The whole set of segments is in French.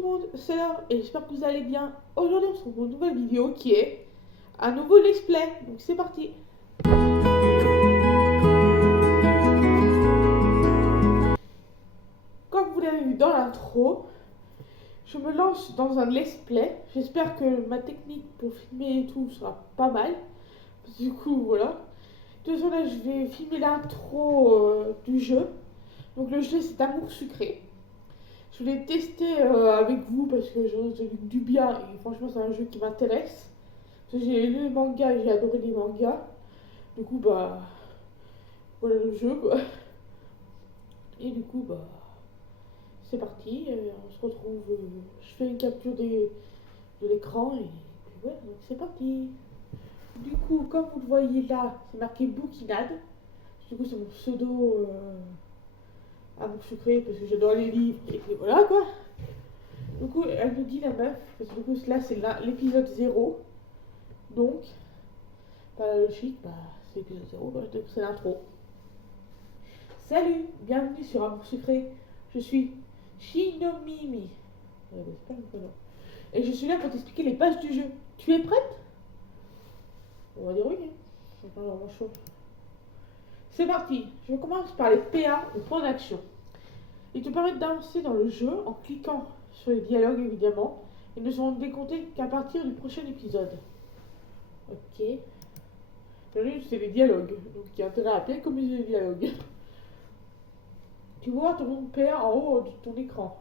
tout le monde, c'est Laure et j'espère que vous allez bien. Aujourd'hui on se retrouve pour une nouvelle vidéo qui est un nouveau let's play. Donc c'est parti. Comme vous l'avez vu dans l'intro, je me lance dans un let's play. J'espère que ma technique pour filmer et tout sera pas mal. Du coup voilà. De toute façon là je vais filmer l'intro du jeu. Donc le jeu c'est Amour Sucré. Je voulais tester avec vous parce que j'en ai entendu du bien et franchement c'est un jeu qui m'intéresse. Parce que j'ai lu les mangas et j'ai adoré les mangas. Du coup bah voilà le jeu quoi. Et du coup bah c'est parti. On se retrouve. Je fais une capture de l'écran et puis ouais donc c'est parti. Du coup comme vous le voyez là c'est marqué Bouquinade. Du coup c'est mon pseudo Amour Sucré parce que j'adore les livres et puis voilà quoi. Du coup, elle me dit la meuf, parce que du coup, là, c'est l'épisode 0. Donc, par la logique, bah, c'est l'épisode 0, bah, donc c'est l'intro. Salut, bienvenue sur Amour Sucré. Je suis Shinomimi. C'est pas mon prénom. Et je suis là pour t'expliquer les bases du jeu. Tu es prête? On va dire oui. C'est pas vraiment chaud. C'est parti. Je commence par les PA ou points d'action. Ils te permettent d'avancer dans le jeu en cliquant sur les dialogues évidemment et ne seront décomptés qu'à partir du prochain épisode. Ok. Là, c'est les dialogues, donc il y a intérêt à bien communiquer les dialogues. Tu vois ton PA en haut de ton écran.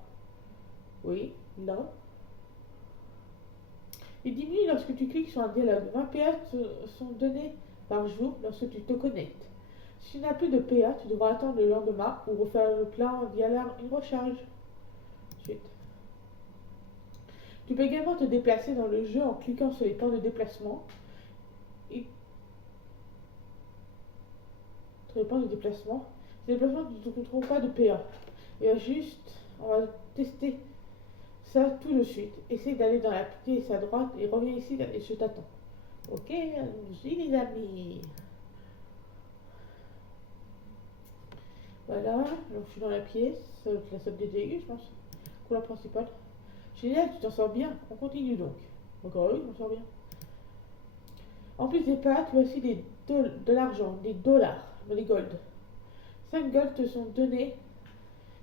Oui, là. Il diminue lorsque tu cliques sur un dialogue. 20 PA sont donnés par jour lorsque tu te connectes. Si tu n'as plus de PA, tu devras attendre le lendemain ou refaire le plein via une recharge. Ensuite. Tu peux également te déplacer dans le jeu en cliquant sur les points de déplacement. Et sur les points de déplacement. Ces déplacements ne te coûteront pas de PA. Et on va tester ça tout de suite. Essaye d'aller dans la pièce à droite et reviens ici et je t'attends. Ok, allons-y les amis. Voilà, donc je suis dans la pièce, la salle des dégâts, je pense. Couleur principale. Génial, tu t'en sors bien. On continue donc. Encore oui, on s'en sort bien. En plus des pâtes, tu as aussi de l'argent, des dollars, des gold. 5 gold te sont donnés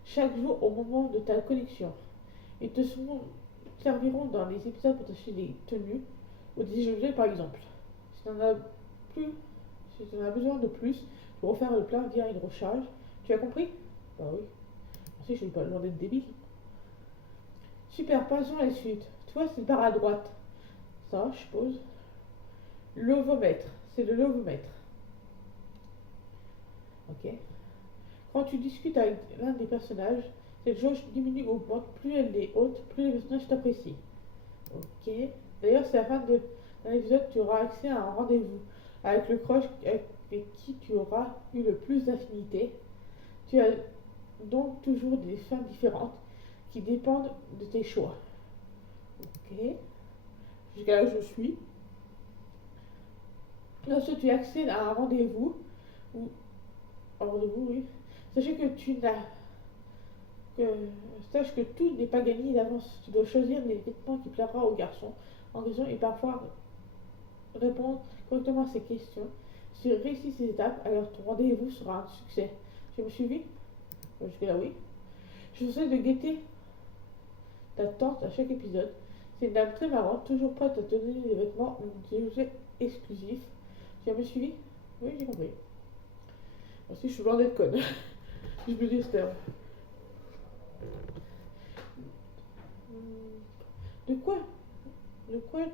chaque jour au moment de ta connexion. Ils te serviront dans les épisodes pour t'acheter des tenues ou des objets par exemple. Si tu en as besoin de plus, tu vas refaire le plein via une recharge. Tu as compris? Bah oui. Ensuite, je ne vais pas demander de débit. Super, passons à la suite. Tu vois, c'est le bar à droite. Ça, je suppose. L'ovomètre. C'est le l'ovomètre. Ok. Quand tu discutes avec l'un des personnages, cette jauge diminue ou augmente. Plus elle est haute, plus le personnage t'apprécie. Ok. D'ailleurs, c'est la fin de l'épisode, tu auras accès à un rendez-vous avec le crush avec qui tu auras eu le plus d'affinité. Tu as donc toujours des fins différentes qui dépendent de tes choix. Ok. Jusqu'à là, je suis. Lorsque tu accèdes à un rendez-vous, oui. Sachez que sache que tout n'est pas gagné d'avance. Tu dois choisir les vêtements qui plaira aux garçons en question et parfois répondre correctement à ces questions. Si tu réussis ces étapes, alors ton rendez-vous sera un succès. Tu me suivi? Jusque-là, oui. Je souhaite de guetter ta tante à chaque épisode. C'est une dame très marrante, toujours prête à te donner des vêtements ou des objets exclusifs. Tu as me suivi? Oui, j'ai compris. Ensuite, je suis loin d'être conne. Je me dis ce terme. De quoi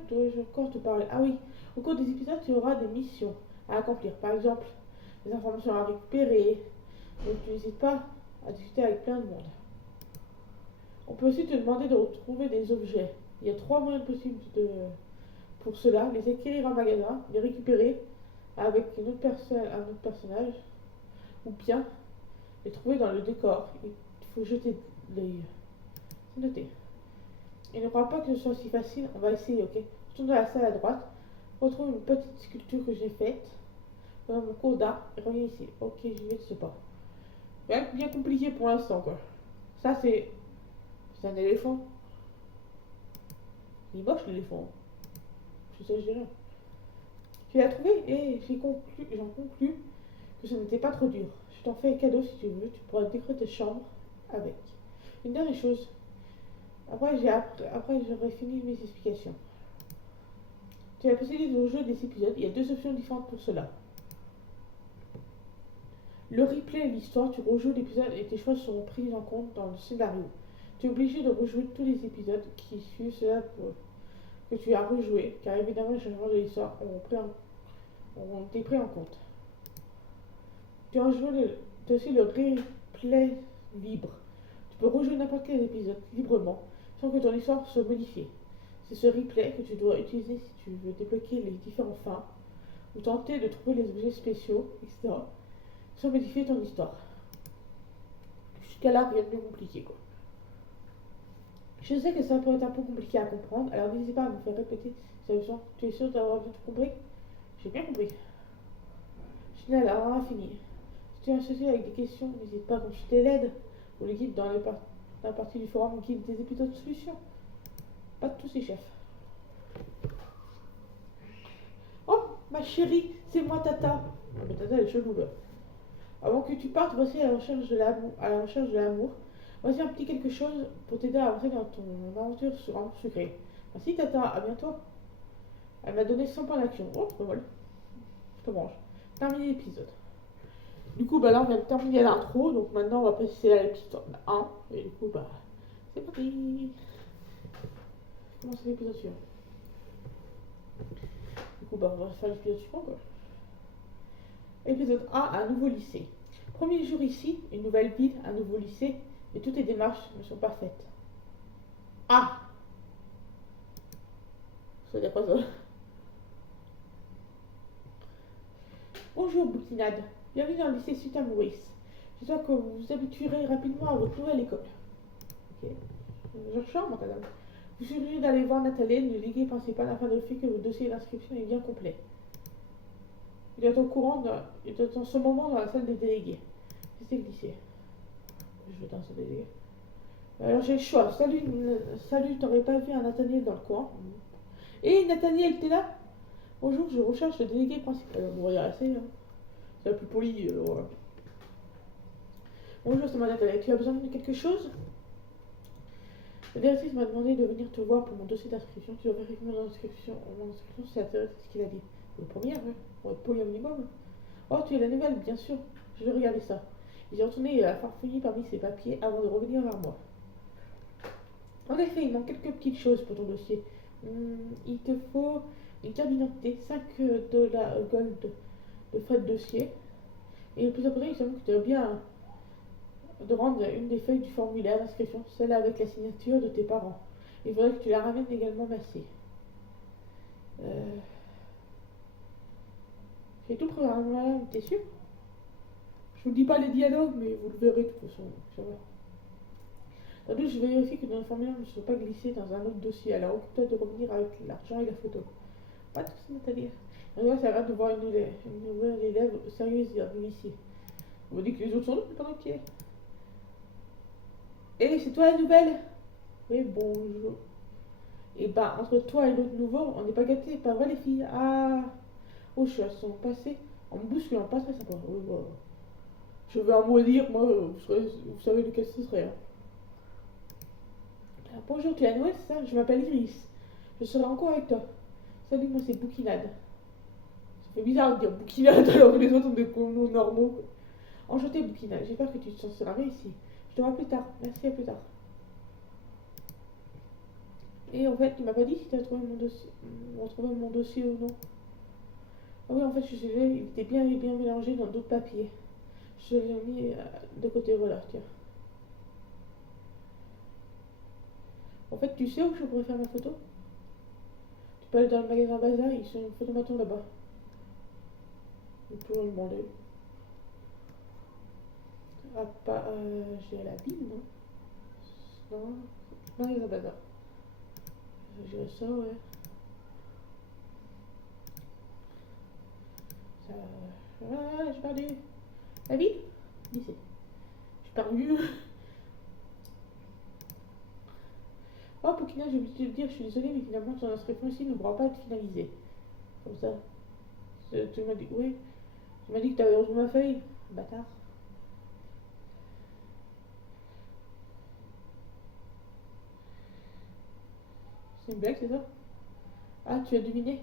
dois-je encore te parler? Ah oui, au cours des épisodes, tu auras des missions à accomplir. Par exemple, des informations à récupérer. Donc, tu n'hésites pas à discuter avec plein de monde. On peut aussi te demander de retrouver des objets. Il y a 3 moyens possibles pour cela. Les acquérir en magasin, les récupérer avec un autre personnage, ou bien les trouver dans le décor. Il faut jeter l'œil. C'est noté. Et ne crois pas que ce soit si facile, on va essayer, ok? Retourne dans la salle à droite, retrouve une petite sculpture que j'ai faite dans mon cours d'art et reviens ici. Ok, j'y vais de ce pas. Bien compliqué pour l'instant, quoi. Ça, c'est un éléphant. Il est moche l'éléphant. C'est ça que je dirais. Tu l'as trouvé et j'en conclus que ce n'était pas trop dur. Je t'en fais cadeau si tu veux, tu pourras décorer tes chambres avec. Une dernière chose, après j'aurai fini mes explications. Tu as possédé le jeu des épisodes, il y a deux options différentes pour cela. Le replay et l'histoire, tu rejoues l'épisode et tes choix seront pris en compte dans le scénario. Tu es obligé de rejouer tous les épisodes qui suivent cela que tu as rejoué, car évidemment les changements de l'histoire ont été pris en compte. Tu as aussi le replay libre. Tu peux rejouer n'importe quel épisode librement, sans que ton histoire soit modifiée. C'est ce replay que tu dois utiliser si tu veux débloquer les différentes fins, ou tenter de trouver les objets spéciaux, etc., sans modifier ton histoire. Jusqu'à là, rien de plus compliqué, quoi. Je sais que ça peut être un peu compliqué à comprendre, alors n'hésitez pas à me faire répéter si tu es sûr d'avoir bien tout compris. J'ai bien compris. Génial, alors on a fini. Si tu es associé avec des questions, n'hésite pas à consulter l'aide ou le guide dans la partie du forum guide des épisodes de solutions. Pas de tous ces chefs. Oh, ma chérie, c'est moi Tata. Ah, mais Tata, elle est chelou là. Avant que tu partes, voici à la recherche de l'amour. Voici un petit quelque chose pour t'aider à avancer dans ton aventure sur un secret. Merci Tata, à bientôt. Elle m'a donné 100 points d'action. Oh, pas mal. Je te mange. Terminé l'épisode. Du coup, bah là, on vient de terminer l'intro. Donc maintenant, on va passer à l'épisode 1. Et du coup, bah, c'est parti. Comment c'est l'épisode suivant? Du coup, bah, on va faire l'épisode suivant, quoi. Épisode 1, un nouveau lycée. Premier jour ici, une nouvelle ville, un nouveau lycée, mais toutes les démarches ne sont pas faites. Ah! Ça veut dire quoi ça? Bonjour Bouquinade, bienvenue dans le lycée Sultan Maurice. J'espère que vous vous habituerez rapidement à votre nouvelle école. Ok, je charme, madame. Vous suggérez d'aller voir Nathalie, le délégué principal, afin de vérifier que votre dossier d'inscription est bien complet. Il est en ce moment dans la salle des délégués. C'est le lycée. Je vais dans la salle des délégués. Alors j'ai le choix. Salut, t'aurais pas vu un Nathaniel dans le coin? Et Nathaniel, t'es là? Bonjour, je recherche le délégué principal. Bon, il y a assez, hein. C'est la plus polie. Voilà. Bonjour, c'est moi Nathaniel. Tu as besoin de quelque chose? La directrice m'a demandé de venir te voir pour mon dossier d'inscription. Tu dois vérifier mon inscription. C'est intéressant ce qu'il a dit. Le premier, hein. On va être poli au minimum. Oh, tu es la nouvelle, bien sûr. Je vais regarder ça. Il est retourné et a farfouillé parmi ses papiers avant de revenir vers moi. En effet, il manque quelques petites choses pour ton dossier. Il te faut une carte d'identité, 5 dollars gold de frais de dossier. Et le plus important, il semble que tu dois bien de rendre une des feuilles du formulaire d'inscription, celle avec la signature de tes parents. Il faudrait que tu la ramènes également massée. J'ai tout programmé, t'es sûr? Je vous dis pas les dialogues, mais vous le verrez de toute façon. Ça va. Tandis je vérifie que nos formulaires ne sont pas glissés dans un autre dossier. Alors occupe-toi de revenir avec l'argent et la photo. Pas de soucis, Nathalie. Là, ça a l'air de voir une nouvelle élève sérieuse ici. On me dit que les autres sont là, mais pas ok. Eh, c'est toi la nouvelle? Oui, bonjour. Et bah, entre toi et l'autre nouveau, on n'est pas gâtés, pas vrai les filles? Ah, oh, je suis passé en me bousculant, pas très sympa. Oui, voilà. Je vais un mot dire, moi, vous savez lequel ce serait. Hein. Alors, bonjour, tu es la nouvelle, c'est ça? Je m'appelle Iris. Je serai en cours avec toi. Salut, moi c'est Bouquinade. Ça fait bizarre de dire Bouquinade alors que les autres ont des noms normaux. Enchanté Bouquinade, j'espère que tu te sentiras bien ici. Je te vois plus tard. Merci, à plus tard. Et en fait, tu m'as pas dit si tu as trouvé mon dossier ou non. Ah oui, en fait, je suis désolée, il était bien mélangé dans d'autres papiers. Je l'ai mis de côté, voilà, tiens. En fait, tu sais où je pourrais faire ma photo? Tu peux aller dans le magasin Bazar, ils sont une photomaton là-bas. Vous pouvez me demander. Ah, pas. J'ai la ville, non? Non. Magasin Bazar. J'ai ça, ouais. Ça. Ah, j'ai perdu. La ville? Lycée. J'ai perdu. Oh, Pokina, j'ai oublié de te dire, je suis désolée, mais finalement, ton inscription ici ne pourra pas être finalisée. Comme ça. Tu m'as dit, oui. Tu m'as dit que tu avais reçu ma feuille. Bâtard. C'est une blague, c'est ça? Ah, tu as deviné?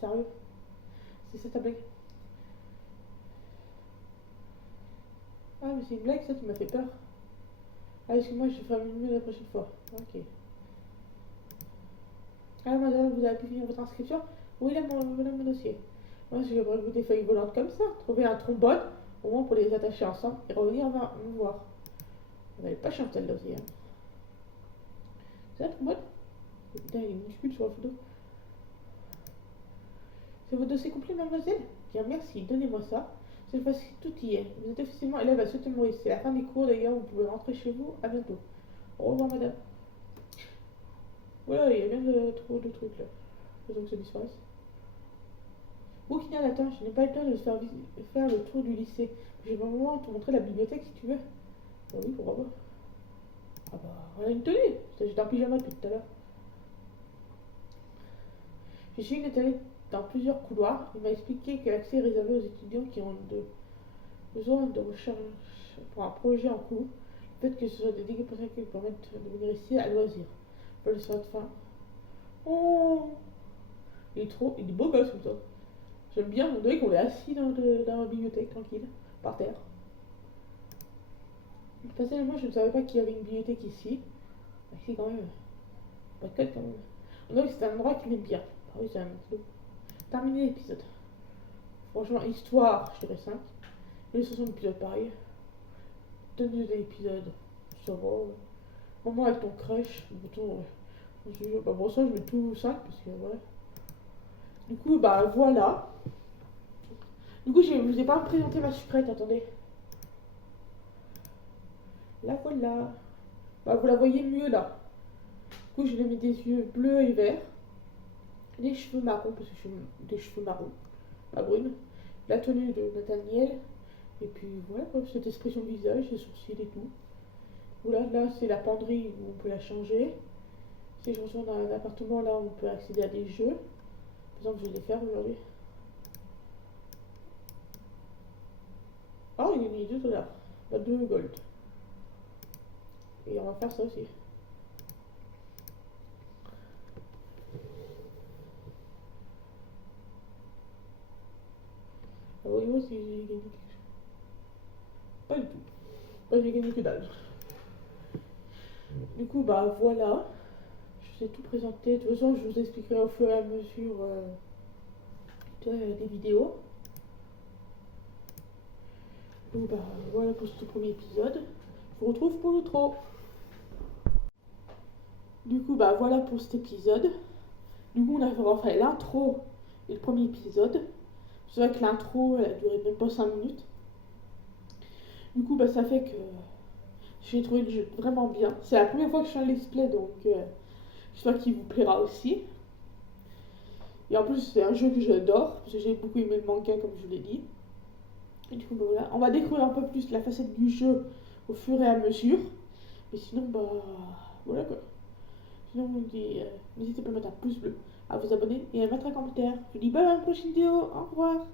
Sérieux? C'est ça ta blague? Ah, mais c'est une blague, ça, tu m'as fait peur. Ah, excuse-moi, je ferai mieux la prochaine fois. Ok. Ah, madame, vous avez pu finir votre inscription? Oui, là, mon dossier. Moi, je vais vous des feuilles volantes comme ça. Trouver un trombone, au moins pour les attacher ensemble et revenir me voir. Elle n'est pas chiante celle-là aussi. Hein. C'est un trombone? Putain, il est minuscule sur la photo. C'est votre dossier complet, mademoiselle? Bien, merci. Donnez-moi ça. Cette fois-ci, tout y est. Vous êtes officiellement élève à Saute-Maurice. C'est la fin des cours d'ailleurs. Vous pouvez rentrer chez vous. À bientôt. Au revoir, madame. Voilà, il y a bien trop de trucs là. Faisons que ça disparaisse. Bouquinal, attends, je n'ai pas le temps de faire le tour du lycée. Je vais vraiment te montrer la bibliothèque si tu veux. Bah oui, pourquoi pas. Ah bah, on a une tenue. J'étais en pyjama depuis tout à l'heure. Je suis allée dans plusieurs couloirs. Il m'a expliqué que l'accès est réservé aux étudiants qui ont besoin de recherche pour un projet en cours. Le fait que ce soit des déguisements qui permettent de venir ici à loisir. Pas le soir de fin. Oh, il est beau gosse comme ça. J'aime bien, on dirait qu'on est assis dans la bibliothèque, tranquille, par terre. Personnellement, je ne savais pas qu'il y avait une bibliothèque ici. C'est quand même. Pas de code quand même. On dirait que c'est un endroit qu'il aime bien. Ah oui, c'est un peu. Terminé l'épisode. Franchement, histoire, je dirais 5. Les 60 épisodes pareil. Tenue de l'épisode, ça va. Moment avec ton crush, bouton. Bah, bon, ça, je mets tout 5 parce que voilà. Du coup, bah voilà. Du coup, je vous ai pas présenté ma sucrète, attendez. La voilà. Bah, vous la voyez mieux là. Du coup, je lui ai mis des yeux bleus et verts. Les cheveux marrons, parce que j'ai des cheveux marrons. La brune. La tenue de Nathaniel. Et puis voilà, cette expression de visage, les sourcils et tout. Voilà, là, c'est la penderie où on peut la changer. Si je rejoins dans un appartement, là, on peut accéder à des jeux. Par exemple, je vais les faire aujourd'hui. Oh, il a mis 2 dollars. Bah, 2 gold. Et on va faire ça aussi. Ah oui, moi, si j'ai gagné quelque chose. Pas du tout. Pas j'ai gagné que dalle. Du coup, bah voilà. Je vous ai tout présenté. De toute façon, je vous expliquerai au fur et à mesure des vidéos. Donc, bah voilà pour ce premier épisode. Je vous retrouve pour l'outro. Du coup, bah voilà pour cet épisode. Du coup, on a fait l'intro et le premier épisode. C'est vrai que l'intro, elle a duré même pas 5 minutes. Du coup, bah ça fait que j'ai trouvé le jeu vraiment bien. C'est la première fois que je fais un let's play, donc j'espère qu'il vous plaira aussi. Et en plus, c'est un jeu que j'adore, parce que j'ai beaucoup aimé le manga, comme je vous l'ai dit. Et du coup, bah voilà. On va découvrir un peu plus la facette du jeu au fur et à mesure. Mais sinon, bah voilà quoi. Sinon, n'hésitez pas à mettre un pouce bleu, à vous abonner et à mettre un commentaire. Je vous dis bye à la prochaine vidéo. Au revoir.